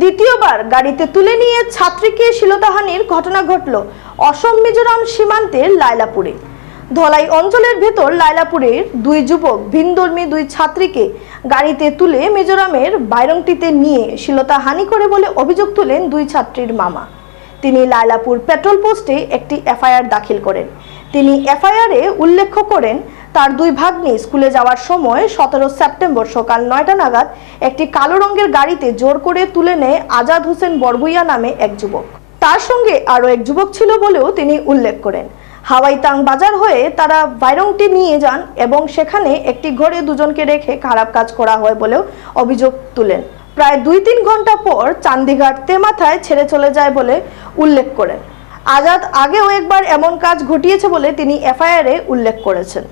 দ্বিতীয়বার গাড়িতে তুলে নিয়ে ছাত্রীকে শ্লীলতাহানির ঘটনা ঘটল অসম মিজোরাম সীমান্তের লায়লাপুরে। ধলাই অঞ্চলের ভেতর লায়লাপুরের দুই যুবক ভিনধর্মী দুই ছাত্রীকে গাড়িতে তুলে মিজোরামের বাইরংটিতে নিয়ে শ্লীলতাহানি করে বলে অভিযোগ তুলেন দুই ছাত্রীর মামা। তিনি লায়লাপুর পেট্রোল পোস্টে একটি এফআইআর দাখিল করেন। তিনি এফআইআরে উল্লেখ করেন তার দুই ভাগ্নি স্কুলে যাওয়ার সময় 17 সেপ্টেম্বর সকাল 9টা নাগাদ একটি কালো রঙের গাড়িতে জোর করে তুলে নেয় আজাদ হোসেন বরবুইয়া নামে এক যুবক। তার সঙ্গে আরও এক যুবক ছিল বলেও তিনি উল্লেখ করেন। হাওয়াইতাং বাজার হয়ে তারা বাইরংটি নিয়ে যান এবং সেখানে একটি ঘরে দুজনকে রেখে খারাপ কাজ করা হয় বলেও অভিযোগ তুলেন। প্রায় 2-3 ঘন্টা পর চান্দিঘাট তেমাথায় ছেড়ে চলে যায় বলে উল্লেখ করেন। আজাদ আগেও একবার এমন কাজ ঘটিয়েছে বলে তিনি এফআইআরে উল্লেখ করেছেন।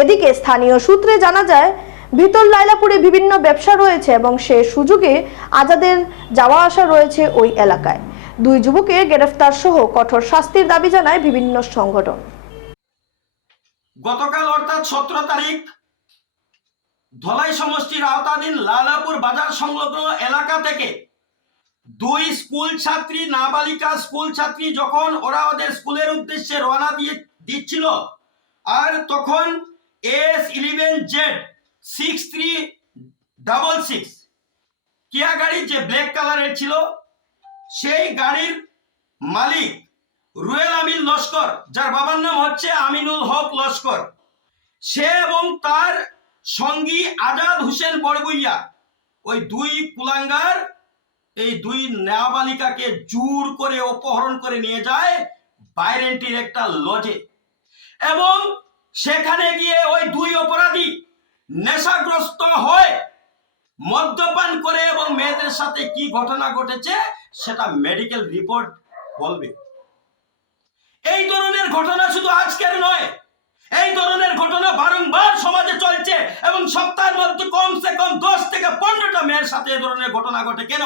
এদিকে স্থানীয় সূত্রে জানা যায় ভিতর লায়লাপুরে বিভিন্ন ব্যবসা রয়েছে এবং সে সুযোগে আজাদের যাওয়া আসা রয়েছে ওই এলাকায়। দুই যুবকের গ্রেফতার সহ কঠোর শাস্তির দাবি জানায় বিভিন্ন সংগঠন। গতকাল অর্থাৎ 17 তারিখ ধলাই সমষ্টির আওতাধীন লায়লাপুর বাজার সংলগ্ন এলাকা থেকে দুই স্কুল ছাত্রী, নাবালিকা স্কুল ছাত্রী যখন ওরা ওদের স্কুলের উদ্দেশ্যে রওনা দিচ্ছিল, আর তখন S11Z6366 কিয়া গাড়ি যে ব্ল্যাক কালারের ছিল, সেই গাড়ির মালিক রুয়েল আমিন লস্কর, যার বাবার নাম হচ্ছে আমিনুল হক লস্কর, সে এবং তার সঙ্গী আজাদ হোসেন বরবুইয়া, ওই দুই কুলাঙ্গার এই দুই নাবালিকাকে জোর করে অপহরণ করে নিয়ে যায় বাইরেন্টির একটা লজে। এবং সেখানে গিয়ে ওই দুই অপরাধী নেশাগ্রস্ত হয়, মদ্যপান করে, এবং মেয়েদের সাথে কি ঘটনা ঘটেছে সেটা মেডিকেল রিপোর্ট বলবে। এই ধরনের ঘটনা শুধু আজকের নয়, এই ধরনের ঘটনা বারংবার সমাজে চলছে এবং সপ্তাহের মধ্যে কমসে কম 10 থেকে 15টা মেয়ের সাথে এই ধরনের ঘটনা ঘটে। কেন?